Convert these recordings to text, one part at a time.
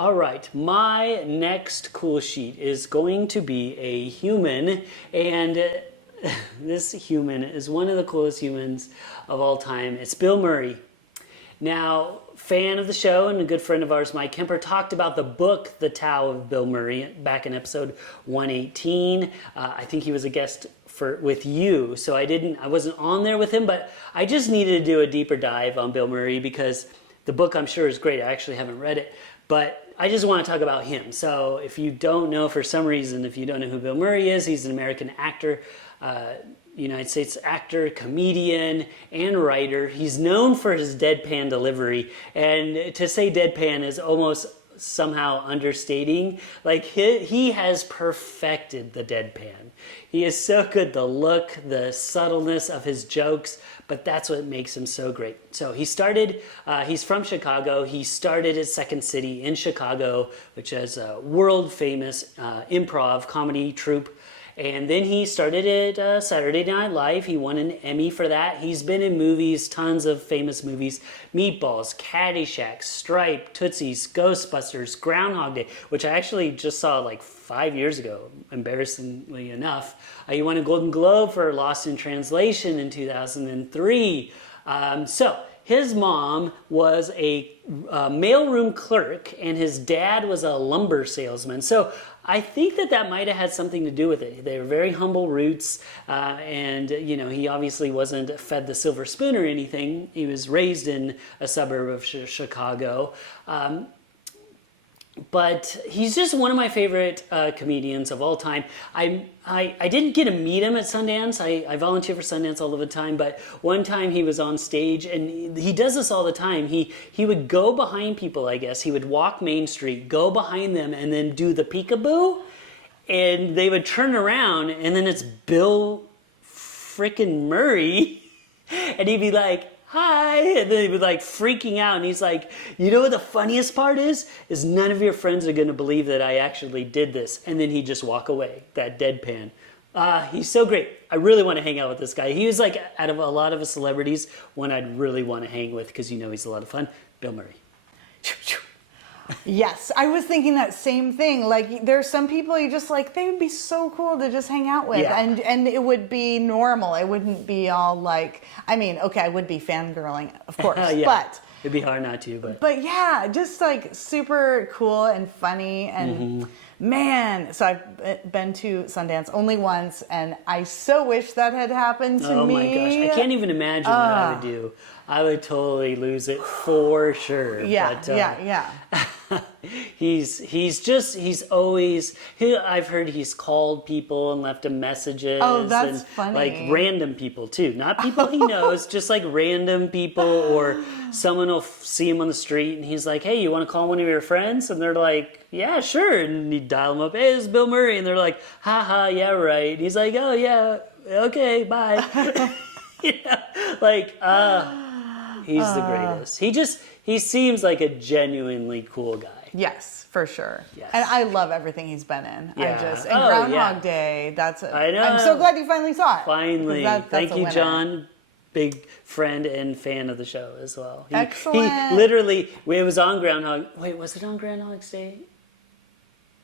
All right, my next cool sheet is going to be a human, and this human is one of the coolest humans of all time. It's Bill Murray. Now, fan of the show and a good friend of ours, Mike Kemper, talked about the book, The Tao of Bill Murray, back in episode 118. I think he was a guest with you, so I wasn't on there with him, but I just needed to do a deeper dive on Bill Murray because the book, I'm sure, is great. I actually haven't read it, but I just want to talk about him. So if you don't know, for some reason, if you don't know who Bill Murray is, he's an American actor, United States actor, comedian, and writer. He's known for his deadpan delivery, and to say deadpan is almost somehow understating. Like, he has perfected the deadpan. He is so good, the look, the subtleness of his jokes, but that's what makes him so great. So he started, he's from Chicago. He started at Second City in Chicago, which is a world famous improv comedy troupe. And then he started at Saturday Night Live. He won an Emmy for that. He's been in movies, tons of famous movies. Meatballs, Caddyshack, Stripe, Tootsies, Ghostbusters, Groundhog Day, which I actually just saw like 5 years ago, embarrassingly enough. He won a Golden Globe for Lost in Translation in 2003. So his mom was a mailroom clerk and his dad was a lumber salesman. So I think that might have had something to do with it. They were very humble roots, and he obviously wasn't fed the silver spoon or anything. He was raised in a suburb of Chicago. But he's just one of my favorite comedians of all time. I didn't get to meet him at Sundance. I volunteer for Sundance all of the time, but one time he was on stage, and he does this all the time. He would go behind people, I guess. He would walk Main Street, go behind them, and then do the peekaboo, and they would turn around, and then it's Bill frickin' Murray, and he'd be like, hi, and then he was like freaking out, and he's like, you know what the funniest part is none of your friends are going to believe that I actually did this. And then he'd just walk away, that deadpan. He's so great. I really want to hang out with this guy. He was like, out of a lot of the celebrities, one I'd really want to hang with because he's a lot of fun. Bill Murray. Yes, I was thinking that same thing. Like, there's some people you just like, they would be so cool to just hang out with. Yeah. And it would be normal. It wouldn't be all like, I mean, okay, I would be fangirling, of course. Yeah. But it'd be hard not to, But yeah, just like super cool and funny and man. So I've been to Sundance only once, and I so wish that had happened to me. Oh my gosh, I can't even imagine what I would do. I would totally lose it for sure. Yeah, but, yeah. I've heard he's called people and left them messages. Oh, that's and, funny. Like random people too. Not people he knows, just like random people, or someone will see him on the street and he's like, hey, you want to call one of your friends? And they're like, yeah, sure. And you dial them up, hey, this is Bill Murray. And they're like, haha, yeah, right. And he's like, oh yeah, okay, bye. He's the greatest. He seems like a genuinely cool guy. Yes, for sure. Yes. And I love everything he's been in. Yeah. Groundhog Day, that's it. I know. I'm so glad you finally saw it. Finally. That's Thank a you, winner. John. Big friend and fan of the show as well. Excellent. He literally, it was on was it on Groundhog's Day?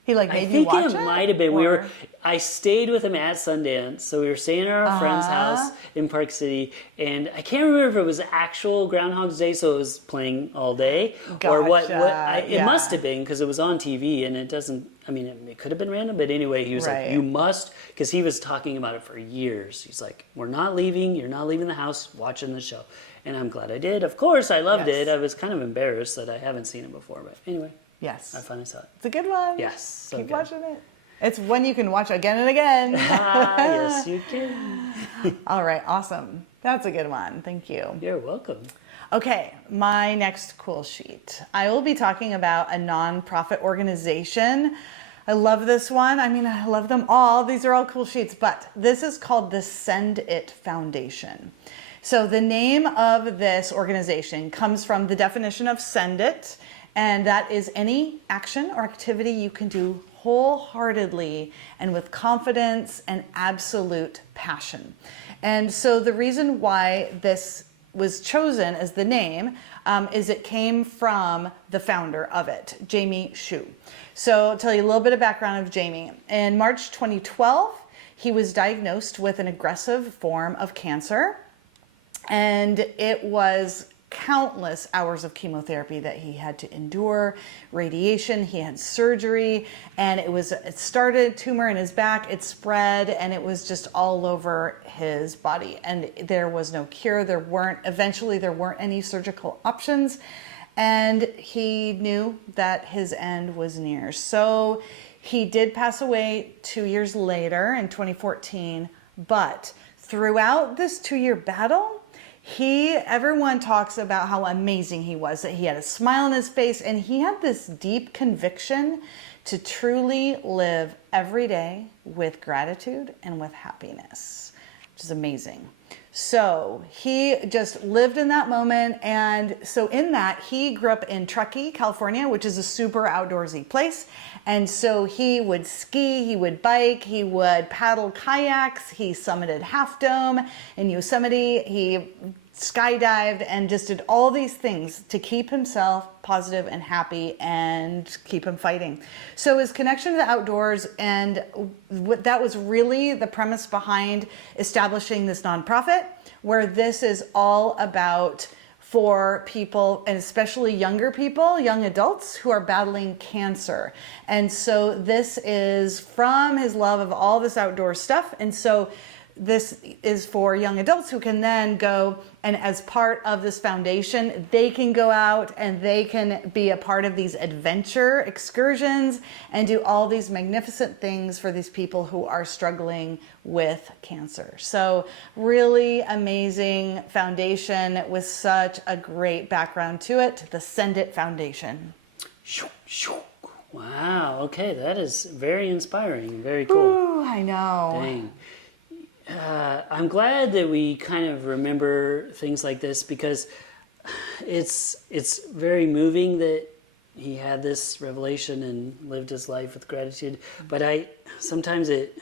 He made I you think watch it it? might have been. Or- I stayed with him at Sundance, so we were staying at our friend's house in Park City, and I can't remember if it was actual Groundhog's Day, so it was playing all day, or what. It must have been because it was on TV, and it doesn't. I mean, it could have been random, but anyway, he was like, "You must," because he was talking about it for years. He's like, "We're not leaving. You're not leaving the house. Watching the show," and I'm glad I did. Of course, I loved it. I was kind of embarrassed that I haven't seen it before, but anyway. Yes. I finally saw it. It's a good one. Yes. So Keep good. watching it. It's one you can watch again and again. Yes, you can. All right, awesome. That's a good one. Thank you. You're welcome. Okay, my next cool sheet. I will be talking about a nonprofit organization. I love this one. I mean, I love them all. These are all cool sheets, but this is called the Send It Foundation. So the name of this organization comes from the definition of send it, and that is any action or activity you can do wholeheartedly and with confidence and absolute passion. And so the reason why this was chosen as the name is it came from the founder of it, Jamie Shu. So I'll tell you a little bit of background of Jamie. In March 2012, he was diagnosed with an aggressive form of cancer, and it was countless hours of chemotherapy that he had to endure, radiation, he had surgery, and it started tumor in his back, it spread, and it was just all over his body. And there was no cure. Eventually there weren't any surgical options, and he knew that his end was near. So he did pass away 2 years later in 2014, but throughout this 2-year battle, everyone talks about how amazing he was, that he had a smile on his face, and he had this deep conviction to truly live every day with gratitude and with happiness, which is amazing. So he just lived in that moment. And so in that, he grew up in Truckee, California, which is a super outdoorsy place. And so he would ski, he would bike, he would paddle kayaks, he summited Half Dome in Yosemite, he skydived, and just did all these things to keep himself positive and happy and keep him fighting. So his connection to the outdoors, and that was really the premise behind establishing this nonprofit, where this is all about for people, and especially younger people, young adults who are battling cancer. And so this is from his love of all this outdoor stuff. And so this is for young adults who can then go, and as part of this foundation, they can go out and they can be a part of these adventure excursions and do all these magnificent things for these people who are struggling with cancer. So really amazing foundation with such a great background to it, the Send It Foundation. Wow, okay, that is very inspiring, very cool. Ooh, I know. Dang. I'm glad that we kind of remember things like this, because it's very moving that he had this revelation and lived his life with gratitude. But sometimes it's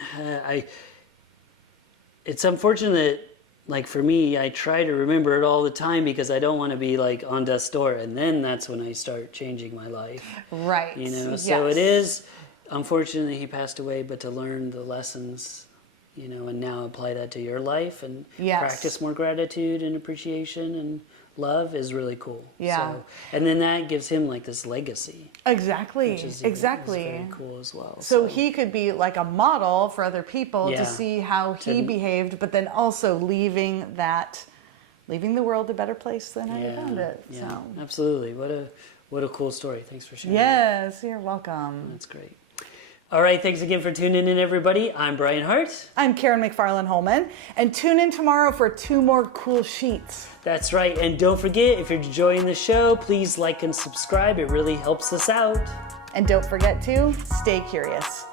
unfortunate. Like for me, I try to remember it all the time because I don't want to be like on death's door, and then that's when I start changing my life. Right. So it is unfortunate that he passed away, but to learn the lessons, and now apply that to your life and practice more gratitude and appreciation and love is really cool. Yeah. So, and then that gives him like this legacy. Exactly. Which is very cool as well. So he could be like a model for other people to see how he behaved, but then also leaving the world a better place than how you found it. Yeah, So. absolutely. What a cool story. Thanks for sharing. Yes, you're welcome. That's great. All right, thanks again for tuning in, everybody. I'm Brian Hart. I'm Karen McFarland Holman, and tune in tomorrow for 2 more cool sheets. That's right, and don't forget, if you're enjoying the show, please like and subscribe. It really helps us out. And don't forget to stay curious.